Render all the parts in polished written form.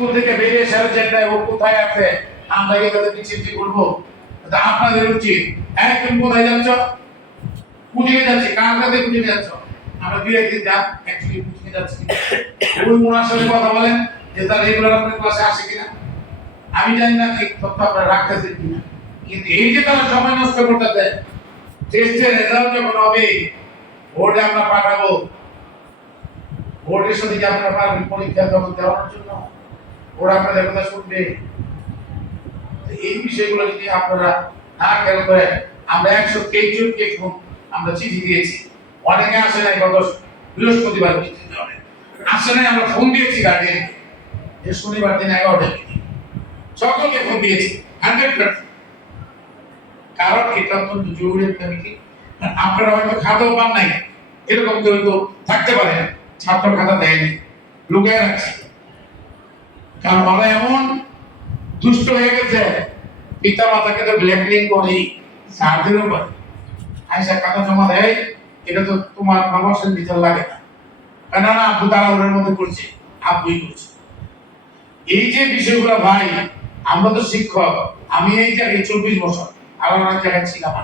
School থেকে বেরিয়ে সাড়ে চারটায় ও কোথায় আছে আমরা গিয়ে তাদের চিঠি করবো। আপনাদের উচিত তুমি কোথায় যাচ্ছ, কোচিংয়ে যাচ্ছি, কার কাছে কোচিংয়ে যাচ্ছ, আমরা দুই একদিন যান অ্যাকচুয়ালি কোচিংয়ে যাচ্ছি, ওই ওনার সাথে কথা বলেন যে তার রেগুলার আপনার ক্লাসে আসে কিনা। আমি জানি না ঠিক তথ্য আপনারা রাখতেছেন কিনা, কিন্তু এই যে তারা সময় নষ্ট করতেছে, টেস্টের রেজাল্ট যখন হবে বোর্ডে আমরা পাঠাবো, বোর্ডের সাথে কি আপনারা পারবেন পরীক্ষা যখন দেওয়ার জন্য, ওরা আপনাদের কথা শুনবে। এই বিষয়গুলো যদি আপনারা না খেয়াল করেন, আমরা 123 জনকে আমরা চিঠি দিয়েছি, অনেকে আসে নাই, গত বৃহস্পতিবার আসে নাই, আমরা ফোন দিয়েছি গার্ডিয়ান যে শনিবার দিন 11টায় সকলকে ফোন দিয়েছি 100%। কারণ এটা অত্যন্ত জরুরি একটা মিটিং। আপনারা হয়তো খাতাও পান নাই, এরকম কেউ তো থাকতে পারে ছাত্র খাতা দেয়নি, লুকিয়ে রাখছে, কারণ ওরা এমন দুষ্ট হয়ে গেছে, পিতা মাতাকে তো ব্ল্যাকমেইল করে স্যারদেরও করে আইসা খাতা জমা দেয়, এটা তো তোমার বাবার সাথে বিচার লাগে না, কেন না আব্বু তারা ওর মধ্যে করছে, আব্বুই করছে। এই যে বিষয়গুলো ভাই, আমরা তো শিক্ষক, আমি এই জায়গায় 24 বছর আর অনেক জায়গায় ছিলাম,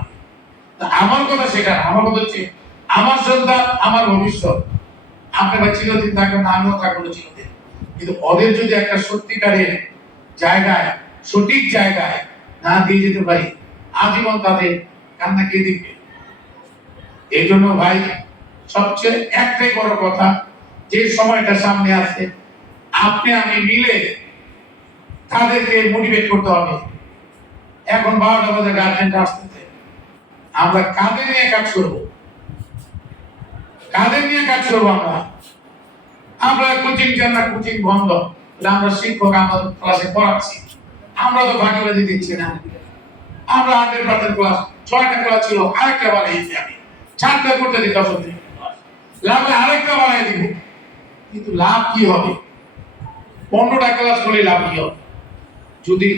আমার কথা সেটা, আমার কথা হচ্ছে আমার সন্তান আমার ভবিষ্যৎ। আপনারা চিরদিন থাকবেন না, আমিও থাকবো চিরদিন, কিন্তু ওদের যদি একটা সত্যিকারের জায়গায়, সঠিক জায়গায় না দিয়ে যেতে পারি, আজীবন তাদের কান্না কে দিবে। এই জন্য ভাই সবচেয়ে একটাই বড় কথা, যে সময়টা সামনে আছে আপনি আমি মিলে তাদেরকে মোটিভেট করতে হবে। এখন 12টা বাজে গার্জেন আসতেছে, আমরা কাদের নিয়ে কাজ করবো, কাদের নিয়ে কাজ করবো? আমরা কোচিং চান না, কোচিং বন্ধ, আমরা শিক্ষক আমরা ক্লাসে পড়াচ্ছি, আমরা তো ফাঁকিবাজি দিচ্ছি না, আমরা 100% ক্লাস, 6টা ক্লাস ছিল আরেকটা বানিয়েছি, আমি 4টা করতে দিই 10 দিন, লাভে আরেকটা বানিয়ে দিব, কিন্তু লাভ কি হবে? 15টা ক্লাস করলে লাভ কি হবে যদি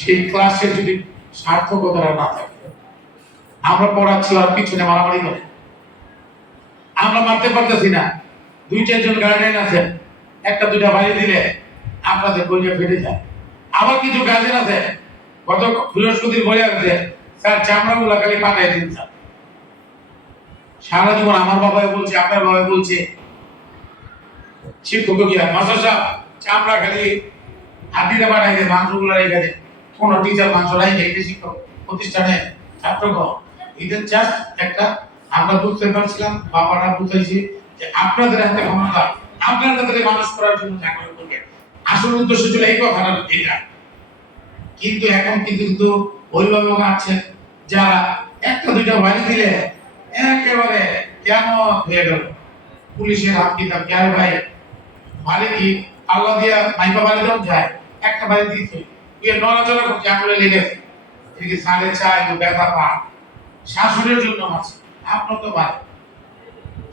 সেই ক্লাসে যদি সার্থকতা না থাকে? আমরা পড়াচ্ছি আর পিছনে মারামারি করে, আমরা মারতে পারতেছি না, 2-4 জন গার্ডিয়ান আছেন, একটা দুটা বাড়ি দিলে আপনাদের কলিজা ফেটে যায়। আবার কিছু গার্ডিয়ান আছে, গত বৃহস্পতির বলে আছে স্যার চামড়াগুলো খালি পাঠাই দিন স্যার। সারা জীবন আমার বাবাই বলছে, আপনার বাবাই বলছে, শিক্ষক কি মাস্টার সাহেব চামড়া খালি হাতিতে পাঠাই দেয়, মাংসগুলো রেখে দেয়, কোন টিচার মাংস রাখে এই শিক্ষক প্রতিষ্ঠানে ছাত্রগণ, এটা জাস্ট একটা আমরা বুঝতে পারছিলাম, বাবারা বুঝাইছে যে আপনাদের হাতে ক্ষমতা, আপনারা তাদের মানুষ করার জন্য যা করে করবেন, আসল উদ্দেশ্য ছিল এই কথাটা এটা। কিন্তু এখন কিন্তু অভিভাবক আছে যারা একটা দুইটা বাড়ি দিলে একেবারে কেন হয়ে গেল, পুলিশের হাত দিতাম কে ভাই, বাড়ি কি আল্লাহ দিয়া মাইকা বাড়ি দেওয়া যায়? একটা বাড়ি দিতে তুই নড়াচড়া করছে, আঙুলে লেগেছে, এদিকে সাড়ে চায় ব্যথা পা, শাশুড়ের জন্য আছে, আপনার তো বাড়ি।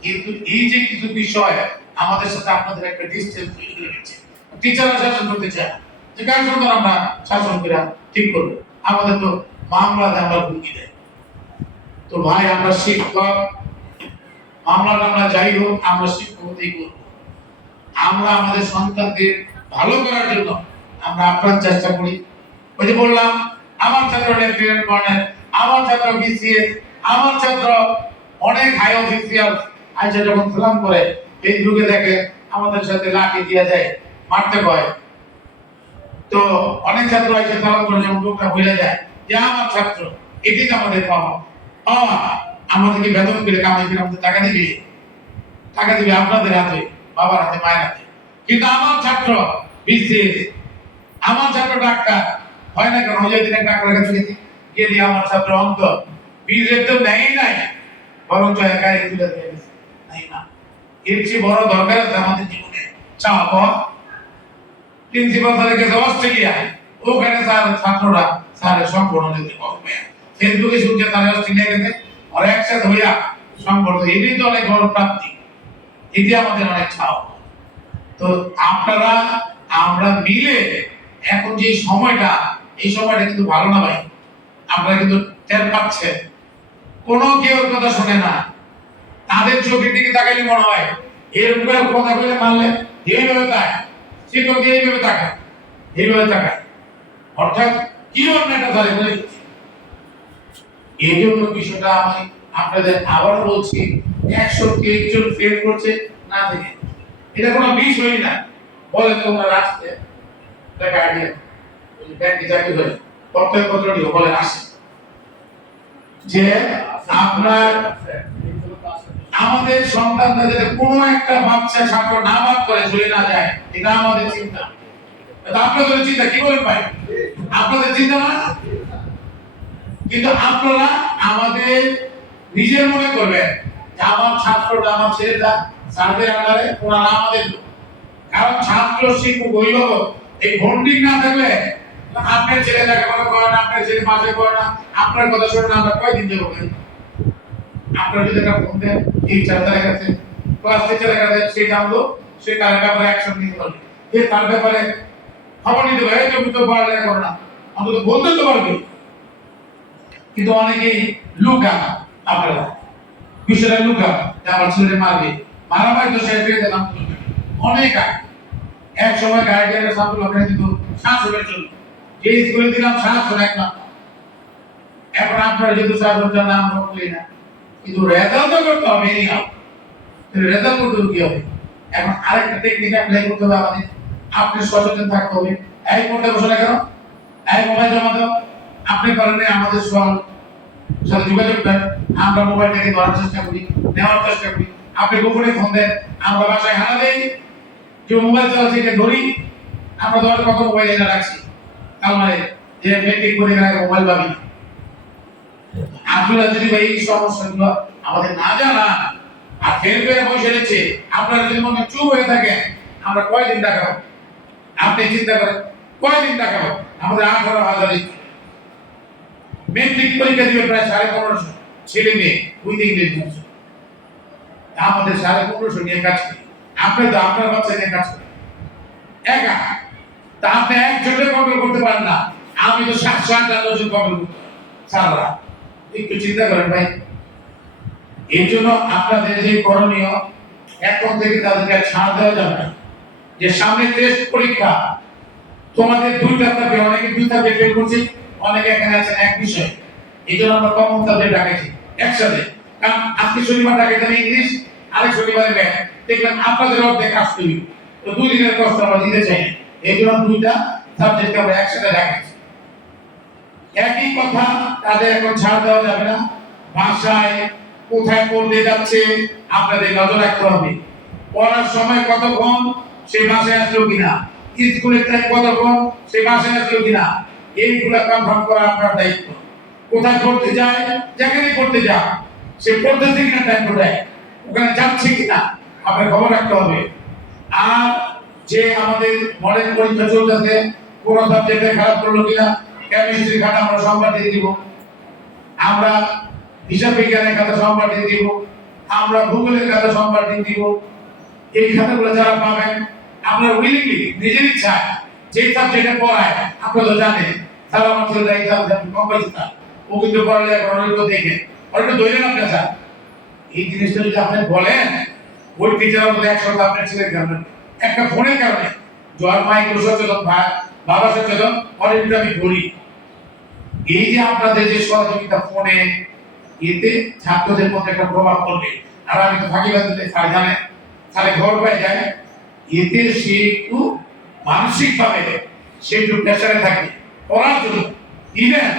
কিন্তু এই যে কিছু বিষয় আমাদের সাথে আপনাদের একটা ডিসটেন্স তৈরি করে গেছে, টিচাররা শাসন করতে চায় যে কার সন্তান আমরা শাসন করে ঠিক করবো, আমাদের তো মামলা আমরা হুমকি দেয়। তো ভাই আমরা শিক্ষক, মামলা টামলা যাই হোক আমরা শিক্ষকতাই করবো, আমরা আমাদের সন্তানদের ভালো করার জন্য আমরা আপ্রাণ চেষ্টা করি। ওই যে বললাম আমার ছাত্র লেফটেন্যান্ট কর্নেল, আমার ছাত্র বিসিএস, আমার ছাত্র অনেক হাই অফিসিয়াল আইসা যখন সালাম করে ফেসবুকে দেখে আমাদের সাথে লাঠি দিয়ে যায়, মারতে কয়, তো অনেক ছাত্র আইসা সালাম করে যখন লোকটা ভুলে যায় যে আমার ছাত্র, এটাই আমাদের পাওয়া। আমাদেরকে বেতন করে কামাই করে আমাদের টাকা দিবে, টাকা দিবে আপনাদের হাতে, বাবার হাতে, মায়ের হাতে। কিন্তু আমার ছাত্র বিসিএস, আমার ছাত্র ডাক্তার হয় না কেন, ওই দিন ডাক্তারের কাছে গেছি আমার ছাত্র অন্ত বীরের তো নেই নাই, বরং একাই তুলে দিয়ে গেছে, নাই না। এর চেয়ে বড় দরকার আছে আমাদের জীবনে চাপ। প্রিন্সিপাল স্যারের কাছে অস্ট্রেলিয়া, ওখানে স্যার ছাত্ররা স্যারের সংগঠনে ফেসবুকে শুনছে তারা অস্ট্রেলিয়া গেছে, আর একসাথে হইয়া সংগঠন, এটাই তো অনেক বড় প্রাপ্তি, এটি আমাদের অনেক চাপ। তো আপনারা আমরা মিলে এখন যে সময়টা, এই সময়টা কিন্তু ভালো না ভাই, আপনারা কিন্তু টের পাচ্ছেন, কোনো কেউ কথা শুনে না, তাদের চোখের দিকে তাকাইলে মনে হয় এরকম করে কথা বলে মারলে এইভাবে তাই শিক্ষক এইভাবে তাকায় অর্থাৎ কি অন্যটা ধরে বলে দিচ্ছি। এই জন্য বিষয়টা আমি আপনাদের আবার বলছি, 123 জন ফেল করছে না থেকে, এটা কোনো বিষয় না। বলে তোমরা রাখতে দেখা আইডিয়া ব্যাংকে চাকরি করে প্রত্যেক পত্রটি বলে আসে যে আপনার আমাদের সন্তানদের কোনো একটা বাচ্চা ছাত্র না বাদ করে চলে না যায়, এটা আমাদের চিন্তা। আপনাদের চিন্তা কি বলেন ভাই? আপনাদের চিন্তা না, কিন্তু আপনারা আমাদের নিজের মনে করবেন যে আমার ছাত্রটা আমার ছেলেটা সার্ভের আন্ডারে ওনারা আমাদের লোক। কারণ ছাত্র শিক্ষক অভিভাবক এই বন্ডিং না থাকলে আপনার ছেলে লেখাপড়া করে না, আপনার ছেলে মাসে করে না, আপনার কথা শুনে আমরা কয়দিন যাবো? আপনার যদি একটা ফোন দেন এই চারটার কাছে ক্লাস টিচারের কাছে সে জানলো, সে তার ব্যাপারে অ্যাকশন নিতে পারবে, সে তার ব্যাপারে খবর নিতে পারবে, তুমি তো পড়ালেখা করো না, অন্তত বলতে তো পারবে। কিন্তু অনেকেই লুকা, আপনারা বিষয়টা লুকা যে আমার ছেলে মারবে, মারামারি তো শেষ হয়ে গেলাম অনেক আগে। এক সময় গার্ডিয়ানের সাথে লোকেরা দিত শাসনের জন্য, যে স্কুলে দিলাম শাসন এক নাম। এখন আপনারা যেহেতু শাসনটার নাম বলি না, কিন্তু রেজাল্ট তো করতে হবে, এই নাম রেজাল্ট করতে কি হবে? এখন আরেকটা টেকনিক অ্যাপ্লাই করতে হবে আমাদের, আপনি সচেতন থাকতে হবে। এই পড়তে বসে না কেন, এই মোবাইল জমা দাও, আপনি পারেন আমাদের সাথে যোগাযোগ করেন, আমরা মোবাইলটাকে ধরার চেষ্টা করি, নেওয়ার চেষ্টা করি। আপনি গোপনে ফোন দেন, আমরা বাসায় হানা দেই, যে মোবাইল চালাচ্ছে এটা ধরি, আমরা ধরে কত মোবাইল এনে রাখছি কালমারে, যে মেট্রিক করে গেলে মোবাইল পাবি না। আপনারা যদি এই সমস্যাগুলো আমাদের না জানা আর ফের ফের বসে রয়েছে, আপনারা যদি মনে চুপ হয়ে থাকেন, আমরা কয়দিন দেখাবো? আপনি চিন্তা করেন কয়দিন দেখাবো? আমাদের 18,000 মেট্রিক পরীক্ষা দিবে প্রায় 1550 ছেলে মেয়ে উইথ ইংলিশ ভার্সন। আমাদের 1550 নিয়ে কাজ করি, আপনি তো আপনার বাচ্চা নিয়ে কাজ করেন একা, তা আপনি একজনে কন্ট্রোল করতে পারেন না, আমি তো 700-800 জন কন্ট্রোল করতে সারা। একটু চিন্তা করেন ভাই। এই জন্য আপনাদের যে করণীয়, এখন থেকে তাদেরকে ছাড় দেওয়া যাবে না, যে সামনে টেস্ট পরীক্ষা তোমাদের দুইটা থাকবে, অনেকে দুইটা ফেল করছে, অনেকে এখানে আছেন এক বিষয়। এই জন্য আমরা কমন সাবজেক্ট ডাকেছি একসাথে, কারণ আজকে শনিবার ডাকে ইংলিশ, আরেক শনিবারে ম্যাথ, দেখবেন আপনাদের অর্ধেক কাজ তৈরি, তো 2 দিনের কষ্ট আমরা দিতে চাই। এই জন্য দুইটা সাবজেক্ট আমরা একসাথে ডাকেছি। একই কথা, তাদের এখন ছাড় দেওয়া যাবে না। ভাষায় কোথায় পড়তে যাচ্ছে আপনাদের নজর রাখতে হবে, পড়ার সময় কতক্ষণ সে বাসায় আসলো কিনা, স্কুলের টাইম কতক্ষণ সে বাসায় আসলো কিনা, এইগুলা কনফার্ম করা আপনার দায়িত্ব। কোথায় পড়তে যায়, যেখানে পড়তে যা, সে পড়তেছে কিনা টাইম কোথায়, ওখানে যাচ্ছে কিনা আপনার খবর রাখতে হবে। আর যে আমাদের মডেল পরীক্ষা চলতেছে, কোন সাবজেক্টে খারাপ করলো কিনা, কেমিস্ট্রি খাতা আমরা সোমবার দিয়ে দিব, আমরা হিসাব বিজ্ঞানের খাতা সোমবার দিয়ে দিব, আমরা ভূগোলের খাতা সোমবার দিয়ে দিব। এই খাতাগুলো যারা পাবেন, আপনারা উইলিংলি নিজের ইচ্ছায় যে সাবজেক্টে পড়ায়, আপনারা তো জানেন স্যার আমার ছেলেটা এই সাবজেক্ট কম পাইছে না, ও কিন্তু পড়ালে এখন অনেক দেখে অনেকটা ধরে না আপনার। এই জিনিসটা যদি আপনি বলেন, ওই টিচার মধ্যে 100 আপনার ছেলের কারণে, একটা ফোনের কারণে যার মাইক্রো সচেতন, বাবা সচেতন, অনেকটা আমি বলি। এই যে আপনাদের যে সহযোগিতা ফোনে, এতে ছাত্রদের মধ্যে একটা প্রভাব পড়বে। আর আমি তো ফাঁকিবাজ দিতে স্যার জানে, তাহলে ঘর পায়ে যায়, এতে সে একটু মানসিকভাবে সে একটু প্রেসারে থাকে পড়ার জন্য। ইভেন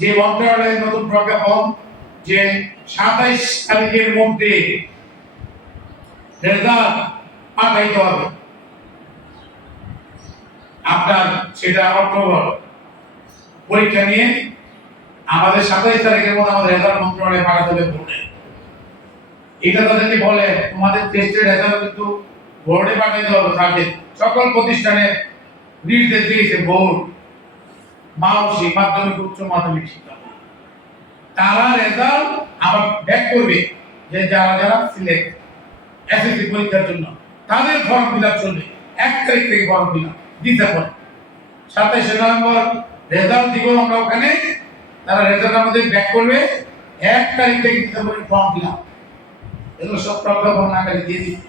যে মন্ত্রণালয়ের নতুন প্রজ্ঞাপন যে 27 তারিখের মধ্যে রেজাল্ট পাঠাইতে হবে, আপনার সেটা অক্টোবর পরীক্ষা নিয়ে আমাদের 27 তারিখের মধ্যে আমাদের রেজাল্ট মন্ত্রণালয়ে পাঠাতে হবে বোর্ডে। এটা তাদেরকে বলে তোমাদের টেস্টের রেজাল্ট কিন্তু বোর্ডে পাঠাতে হবে। সাবজেক্ট সকল প্রতিষ্ঠানে নির্দেশ দিয়েছে বোর্ড, মাউসি মাধ্যমিক উচ্চ মাধ্যমিক শিক্ষা, তারা রেজাল্ট আবার ব্যাক করবে, যে যারা যারা সিলেক্ট এসএসসি পরীক্ষার জন্য তাদের ফর্ম ফিল আপ চলবে 1 তারিখ থেকে form fill up December. 27 November result দিব আমরা ওখানে, তারা রেজাল্ট আমাদের ব্যাক করবে 1 তারিখ থেকে ডিসেম্বরের ফর্ম ফিল আপ। এগুলো সব প্রজ্ঞাপন আকারে দিয়ে দিচ্ছে।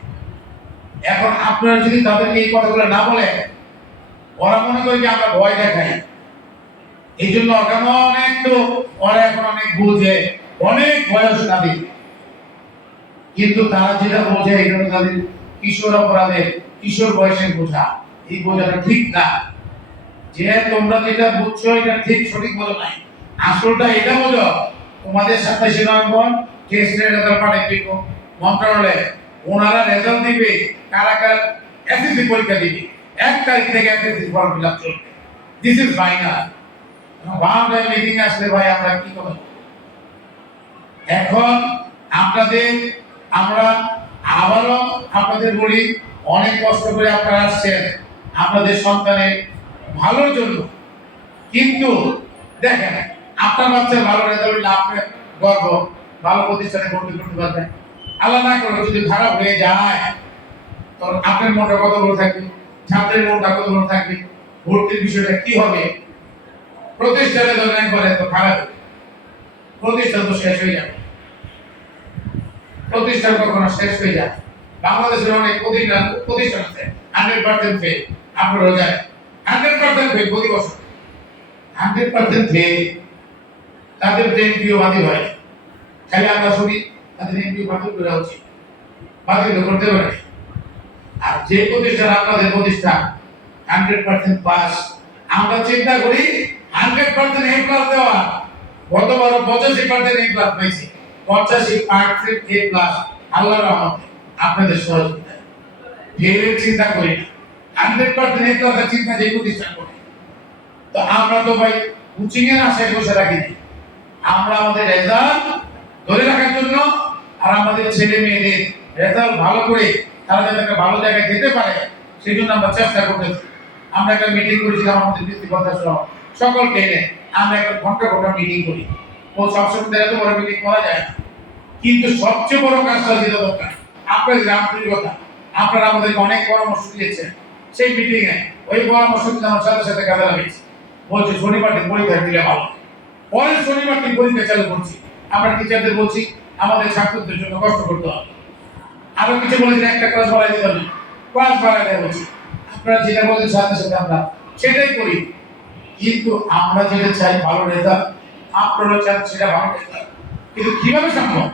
এখন আপনারা যদি তাদেরকে এই কথাগুলো না বলেন, ওরা মনে করে যে আমরা ভয় দেখাই। এই জন্য অনেক তো ওরা এখন অনেক বুঝে, অনেক বয়স তাদের, কিন্তু তারা যেটা বোঝে এটা তাদের কিশোর অপরাধের, কিশোর বয়সের বোঝা। এই বোঝাটা ঠিক না, যে তোমরা যেটা বুঝছো এটা ঠিক সঠিক বোঝো নাই। আসলটা এটা বোঝো, তোমাদের 27 নভেম্বর টেস্ট রেজাল্ট পাঠিয়ে দিব মন্ত্রণালয়ে, ওনারা রেজাল্ট দিবে, কারা কারা এসএসসি পরীক্ষা দিবে, 1 তারিখ থেকে এসএসসি ফর্ম ফিল আপ চলবে। This is final. বাংলায় মিটিং আসলে ভাই আমরা কি করব? এখন আপনাদের আমরা আবারও আপনাদের বলি, অনেক কষ্ট করে আপনারা আসছেন আপনাদের সন্তানের ভালোর জন্য, কিন্তু দেখেন আপনার বাচ্চার ভালো রেজাল্ট হলে আপনার গর্ব, ভালো প্রতিষ্ঠানে ভর্তি করতে পারবেন। আল্লাহ না করে যদি খারাপ হয়ে যায়, তখন আপনার মনটা কত বড় থাকবে, ছাত্রের মনটা কত বড় থাকবে, ভর্তির বিষয়টা কি হবে। প্রতিষ্ঠানে ধরেন একবারে তো খারাপ, প্রতিষ্ঠান তো শেষ হয়ে যাবে, প্রতিষ্ঠান কখনো শেষ হয়ে যায়। বাংলাদেশের অনেক প্রতিষ্ঠান আছে 100% ফেল, আপনারও যায় 100% ফেল প্রতি বছর, 100% ফেল। তাদের এমপিও বাতিল হয়, খালি আমরা শুনি তাদের এমপিও বাতিল করা উচিত, বাতিল করতে পারে। আর যে প্রতিষ্ঠান আপনাদের প্রতিষ্ঠান 100% পাস, আমরা চিন্তা করি 100% এ প্লাস দেওয়া। গতবার 85% এ প্লাস পেয়েছি, 85% এ প্লাস আল্লাহর রহমতে, আপনাদের সহযোগিতায়। ফেলের চিন্তা করি না, 100% এ প্লাসের চিন্তা যে প্রতিষ্ঠান করে। তো আমরা তো ভাই কোচিং এর আশায় বসে রাখি না, আমরা আমাদের রেজাল্ট ধরে রাখার জন্য আর আমাদের ছেলে মেয়েদের রেজাল্ট ভালো করে তারা যাতে একটা ভালো জায়গায় যেতে পারে সেই জন্য আমরা চেষ্টা করতেছি। আমরা একটা মিটিং করেছিলাম আমাদের বৃত্তিকতা সহ সকলকে এনে, আমরা একটা ঘন্টা মিটিং করি। ও সবসময় এত বড় মিটিং করা যায় না, কিন্তু সবচেয়ে বড় কাজটা যেটা দরকার আপনাদের আন্তরিকতা। আপনারা আমাদেরকে অনেক পরামর্শ দিয়েছেন, সেই মিটিং এ ওই পরামর্শ আমার সাথে সাথে কাজে লাগিয়েছি। বলছে শনিবার দিন পরীক্ষা দিলে ভালো, পরের শনিবার দিন পরীক্ষা চালু করছি। আমরা টিচারদের বলছি আমাদের ছাত্রদের জন্য কষ্ট করতে হবে। আরো কিছু বলেছেন একটা ক্লাস বাড়াই দিতে হবে, ক্লাস বাড়াই দেওয়া বলছি। আপনারা যেটা বলেন সাথে সাথে আমরা সেটাই করি, কিন্তু আমরা যেটা চাই ভালো রেজাল্ট, আপনারা চান সেটা ভালো রেজাল্ট, কিন্তু কিভাবে সম্ভব?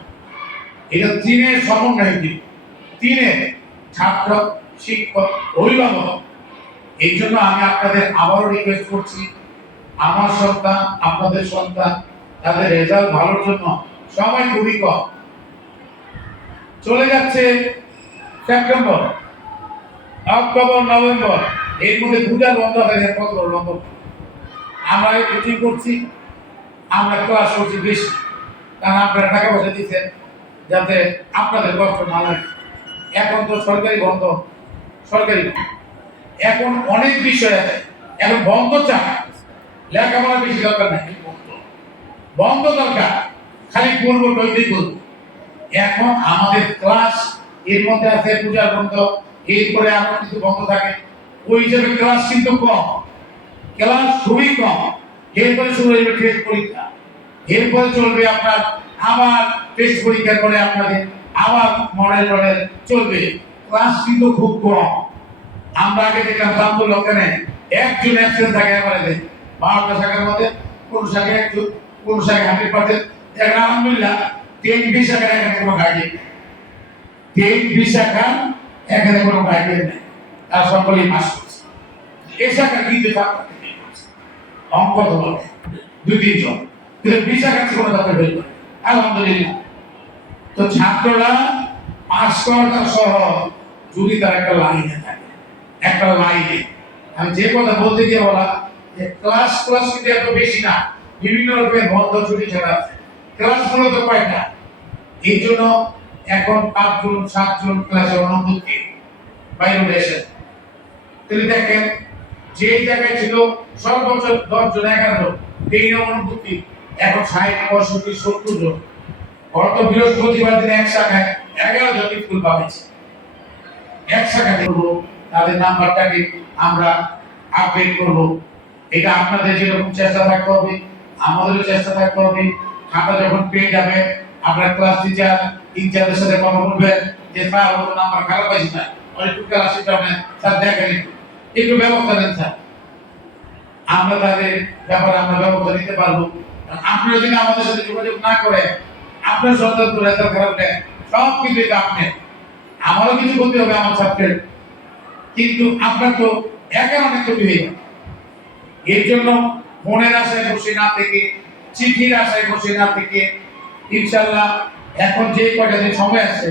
এটা তিনের সমন্বয়, তিনের ছাত্র, শিক্ষক, অভিভাবক। এই জন্য আমি আপনাদের আবারও রিকোয়েস্ট করছি, আমার সন্তান আপনাদের সন্তান তাদের রেজাল্ট ভালোর জন্য সময় খুবই কম, চলে যাচ্ছে সেপ্টেম্বর, অক্টোবর, নভেম্বর, এর মধ্যে পূজা বন্ধ হয়ে যায়। কত বড় বন্ধ! আমরা কোচিং করছি, আমরা ক্লাস করছি বেশি, কারণ আপনারা টাকা পয়সা দিচ্ছেন যাতে আপনাদের কষ্ট না লাগে। এখন তো সরকারি বন্ধ, সরকারি এখন অনেক বিষয় আছে, এখন বন্ধ চায়, লেখাপড়া বেশি দরকার নাই, বন্ধ দরকার, খালি করবো টইতেই করবো। এখন আমাদের ক্লাস এর মধ্যে আছে পূজার বন্ধ, এরপরে আরো কিছু বন্ধ থাকে, ওই হিসেবে ক্লাস কিন্তু কম, ক্লাস খুবই কম। এরপরে শুরু হইবে টেস্ট পরীক্ষা, এরপরে চলবে আপনার আবার টেস্ট পরীক্ষা করে আপনাদের আবার মডেল চলবে, ক্লাস কিন্তু খুব কম। আমরা আগে দেখলাম সাম্পুল লোকেনে একজন অ্যাবসেন্ট থাকে এবারে 12টা শাখার মধ্যে, কোন শাখায় একজন, কোন শাখায় 100%। এখন আলহামদুলিল্লাহ 10-20 শাখার এখানে কোনো গাইডেন নেই, 10-20 শাখার এখানে কোনো গাইডেন নেই, তার সকলেই পাস করছে। এই শাখা কিন্তু অঙ্ক তো বলে 2-3 জন, কিন্তু 20 শাখা কোনো তাদের বের করে আলহামদুলিল্লাহ। তো ছাত্ররা পাস করাটা সহজ যদি তার একটা লাইনে থাকে, একটা লাইনে। আমি যে কথা বলতে গিয়ে বলা যে ক্লাস কিন্তু এত বেশি না, বিভিন্ন রকমের বন্ধ ছুটি ছাড়া আছে। ক্লাসগুলো তো কয়টা, এই জন্য এখন 5 জন 7 জন ক্লাসে অনুপস্থিত বাইরে দেশে। তিনি দেখেন যে জায়গায় ছিল সর্বোচ্চ 10 জন 11 জন এই অনুপস্থিত, এখন 60 65 70 জন। গত বৃহস্পতিবার দিন এক শাখায় 11 জন স্কুল পাবেছে, এক শাখায় করবো, তাদের নাম্বারটাকে আমরা আপডেট করব। এটা আপনাদের যেরকম চেষ্টা থাকতে হবে, আমাদেরও চেষ্টা থাকতে হবে। খাতা যখন পেয়ে যাবে, আপনার ক্লাস টিচার ইনচার্জের সাথে কথা বলবেন যে স্যার ওর নাম্বার খারাপ পাইছি না, একটু ক্লাসে যাবেন স্যার, দেখেন একটু ব্যবস্থা নেন স্যার। আমরা তাদের ব্যাপারে আমরা ব্যবস্থা নিতে পারবো। আপনারা যদি আমাদের সাথে যোগাযোগ না করে আপনার সন্তান তো রেজাল্ট খারাপ দেন, সব কিছু এটা আপনার, আমারও কিছু করতে হবে আমার ছাত্রের, কিন্তু আপনার তো একা অনেক ক্ষতি হয়ে যাবে। এর জন্য মনের আশায় বসে না থেকে, চিঠির আশায় বসে না থেকে, ইনশাআল্লাহ এখন যে কয়টা দিন সময় আছে,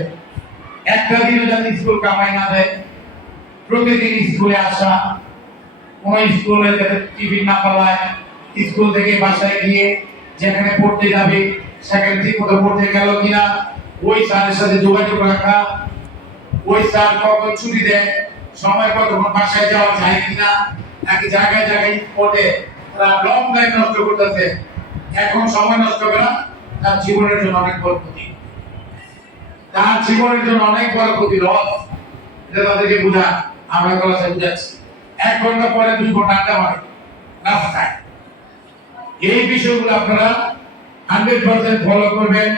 একটা দিনও যাতে স্কুল কামাই না দেয়, প্রতিদিন স্কুলে আসা, কোন স্কুলে যাতে টিফিন না পালায়, স্কুল থেকে বাসায় গিয়ে যেখানে পড়তে যাবে সেখানে ঠিক মতো পড়তে গেল কিনা ওই স্যারের সাথে যোগাযোগ রাখা, ওই স্যার কখন ছুটি দেয়, সময় কতক্ষণ বাসায় যাওয়া যায় কিনা, নাকি জায়গায় জায়গায় পড়ে তারা লং টাইম নষ্ট করতেছে, এখন সময় নষ্ট হবে না, তার জীবনের জন্য অনেক বড় ক্ষতি, তার জীবনের জন্য অনেক বড় ক্ষতি, লস। এটা তাদেরকে বুঝা, আমরা ক্লাসে বুঝাচ্ছি। 1 ঘন্টা পরে 2 ঘন্টা আড্ডা মারে রাস্তায়। এই বিষয়গুলো আপনারা 100% ফলো করবেন।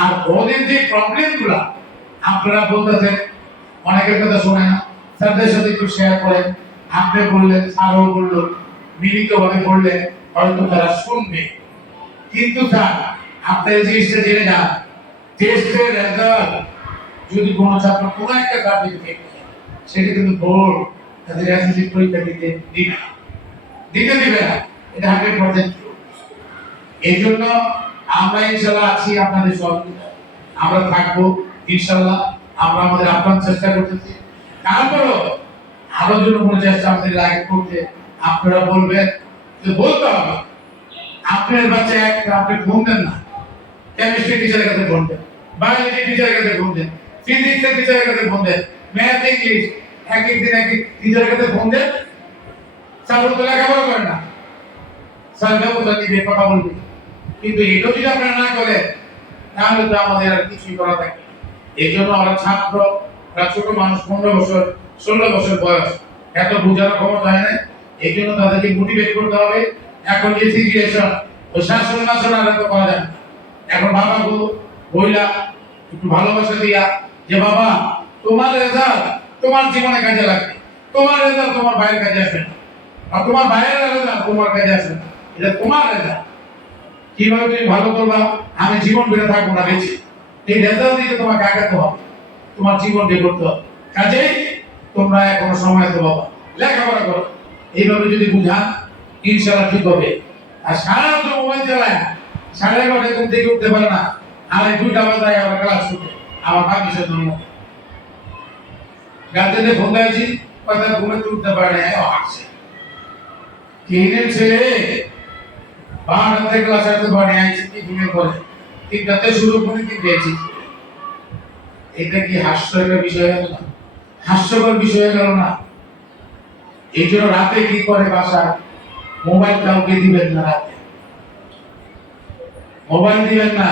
আর ওদের যে প্রবলেমগুলো আপনারা বলতেছেন, অনেকের কথা শোনে না, স্যারদের সাথে একটু শেয়ার করেন, আপনি বললেন স্যারও বললো, মিলিতভাবে বললে হয়তো তারা শুনবে। কিন্তু স্যার আপনি এই জিনিসটা জেনে যান, টেস্টের রেজাল্ট যদি কোনো ছাত্র কোনো একটা সাবজেক্ট পেয়ে সেটা কিন্তু বোর্ড তাদের এসএসসি পরীক্ষা দিতে দিবে না, এটা 100% এই জন্য আমরা ইনশাআল্লাহ আছি আপনাদের সহযোগিতা, আমরা থাকবো ইনশাআল্লাহ। আমরা আমাদের আপ্রাণ চেষ্টা করতেছি, তারপরও আরো জন্য কোনো চেষ্টা আমাদের লাগে করতে আপনারা বলবেন, যে বলতে হবে আপনার বাচ্চা একটা আপনি ফোন দেন না, কেমিস্ট্রি টিচারের কাছে ফোন দেন, বায়োলজি টিচারের কাছে ফোন দেন, ফিজিক্সের টিচারের কাছে ফোন দেন, ম্যাথ ইংলিশ এক এক দিন এক এক টিচারের কাছে ফোন দেন, স্যার তো লেখাপড়া করেন না, স্যার ব্যবস্থা নিবে, কথা বলবে। কিন্তু এটা যদি আপনারা না করেন তাহলে তো আমাদের আর কিছুই করা থাকে। এই জন্য আমরা ছাত্র, ছোট মানুষ, 15 বছর 16 বছর বয়স, এত বোঝার ক্ষমতা হয় না, এই জন্য তাদেরকে মোটিভেট করতে হবে। এখন যে সিচুয়েশন, ওই শাসন নাচন আর তো করা যায় না। এখন বাবা গো বইলা একটু ভালোবাসা দিয়া, যে বাবা তোমার রেজাল্ট তোমার জীবনে কাজে লাগবে, তোমার রেজাল্ট তোমার ভাইয়ের কাজে আসবে না, আর তোমার ভাইয়ের রেজাল্ট তোমার কাজে আসবে না, এটা তোমার রেজাল্ট। কিভাবে তুমি ভালো করবা, আমি জীবন বেড়ে থাকবো না বেঁচে, এই রেজাল্ট দিকে তোমাকে আগাতে হবে, তোমার জীবন বের করতে হবে। কাজেই তোমরা এখনো সময় তো বাবা লেখাপড়া করো, এইভাবে যদি বুঝান ইনশাআল্লাহ ঠিক হবে। আর সারা রাত মোবাইল চালায়, 11:30 ঘুম থেকে উঠতে পারে না, আর 2টা বাজায় আবার ক্লাস করতে, আমার ভাগ্য জন্য গার্জেনে ফোন দিয়েছি, কথা ঘুমে উঠতে পারে না, আসছে কিনের ছেলে 12টা থেকে ক্লাস আসতে পারে আইছে, কি ঘুমিয়ে পড়ে 3টাতে শুরু করে 3টে আইছি। এটা কি হাস্যকর বিষয় হলো না? হাস্যকর বিষয় হলো না? এই জন্য রাতে কি করে বাসায় মোবাইল কাউকে দিবেন না, রাতে মোবাইল দিবেন না,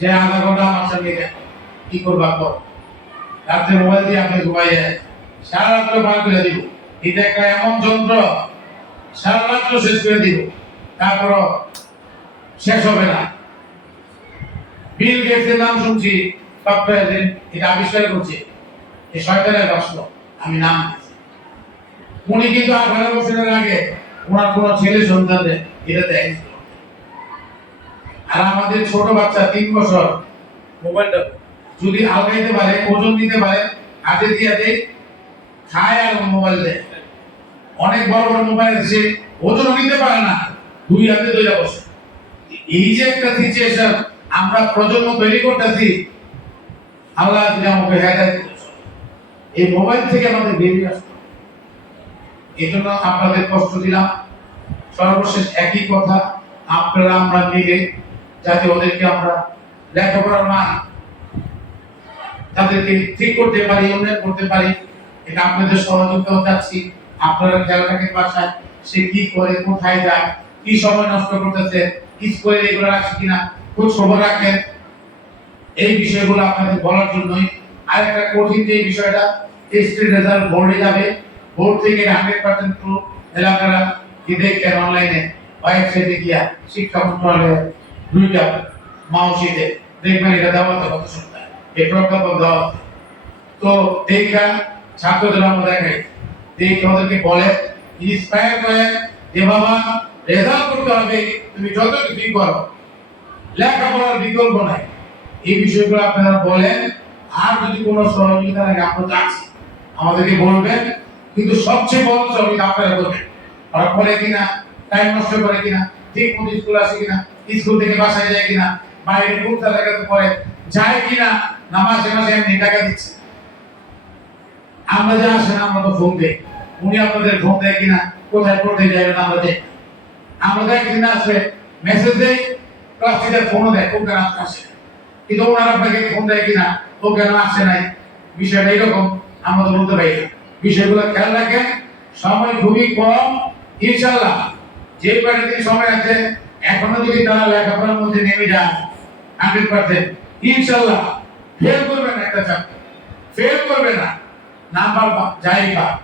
যে আধা ঘন্টা আমার সঙ্গে কি করবা কর, রাতে মোবাইল দিয়ে আপনি ঘুমাই যায়, সারা রাত্র পার করে দিব। এটা একটা এমন যন্ত্র, সারা রাত্র শেষ করে দিব, তারপর শেষ হবে না। বিল গেটসের নাম শুনছি, সফটওয়্যার এটা আবিষ্কার করছে, এই শয়তানের বাস্ত আমি নাম দিয়েছি। উনি কিন্তু 18 বছরের আগে ওনার কোনো ছেলে সন্তানদের এটা দেয়নি। আর আমাদের ছোট বাচ্চা 3 বছর মোবাইলটা যদি আলগাইতে পারে, ওজন দিতে পারে, হাতে দিয়ে দেয়, খায় আর মোবাইল দেয়। অনেক বড় বড় মোবাইল আছে, ওজন নিতে পারে না, 2 হাতে ধরে বসে। এই যে একটা সিচুয়েশন আমরা প্রজন্ম তৈরি করতেছি, আল্লাহ যদি আমাকে হেদায়েত করেন, এই মোবাইল থেকে আমাদের বেরিয়ে আসতে হবে। এই জন্য আপনাদের কষ্ট দিলাম। সর্বশেষ একই কথা, আপনারা আমরা মিলে যাতে ওদেরকে আমরা লেখাপড়ার মান তাদেরকে ঠিক করতে পারি, উন্নয়ন করতে পারি, এটা আপনাদের সহযোগিতা চাচ্ছি। আপনারা খেয়াল রাখেন বাসায় সে কি করে, কোথায় যায়, কি সময় নষ্ট করতেছে, স্কুলে এগুলো রাখছে কিনা খোঁজ খবর রাখেন। এই বিষয়গুলো আপনাদের বলার জন্যই। আর একটা কঠিন যে বিষয়টা, টেস্টের রেজাল্ট বোর্ডে যাবে, বোর্ড থেকে 100% ট্রু, তাহলে আপনারা কি দেখেন অনলাইনে ওয়েবসাইটে গিয়া শিক্ষা মন্ত্রণালয়ের 2টা মাউসিতে দেখবেন এটা দেওয়া তো কত সপ্তাহে এই প্রজ্ঞাপন দেওয়া, তো দেখা ছাত্রদের আমরা দেখাই, দেখে ওদেরকে বলে, ইন্সপায়ার করে যে বাবা রেজাল্ট করতে হবে, তুমি যত কিছুই করো, লেখাপড়ার বিকল্প নাই। এই বিষয়গুলো আপনারা বলেন। আর যদি কোনো সহযোগিতা লাগে আমরা আছি, আমাদেরকে বলবেন। কিন্তু সবচেয়ে বড় সহযোগিতা আপনারা করবেন। ওরা করে কিনা, টাইম নষ্ট করে কিনা, ঠিক মতো স্কুল আসে কিনা, স্কুল থেকে বাসায় যায় কিনা, বাইরে কোন জায়গাতে পড়ে যায় কিনা, না মাসে মাসে এমনি টাকা দিচ্ছে। আমরা যা আসেন আমরা তো ফোন দেই, উনি আপনাদের ফোন দেয় কিনা, কোথায় পড়তে যাবেন আমরা দেই। আমরা একদিন আসবে মেসেজ দেই, ক্লাস টিচার ফোনও দেয়, ও কেন আসে, কিন্তু ওনারা আপনাকে ফোন দেয় কিনা, ও কেন আসে নাই, বিষয়টা এরকম আমরা তো বলতে পারি না। বিষয়গুলো খেয়াল রাখেন। সময় খুবই কম, ইনশাআল্লাহ যে কয়টা সময় আছে এখনো যদি তারা লেখাপড়ার মধ্যে নেমে যান 100%, ইনশাআল্লাহ ফেল করবে না, একটা ছাত্র ফেল করবে না, নাম্বার যাই পাক।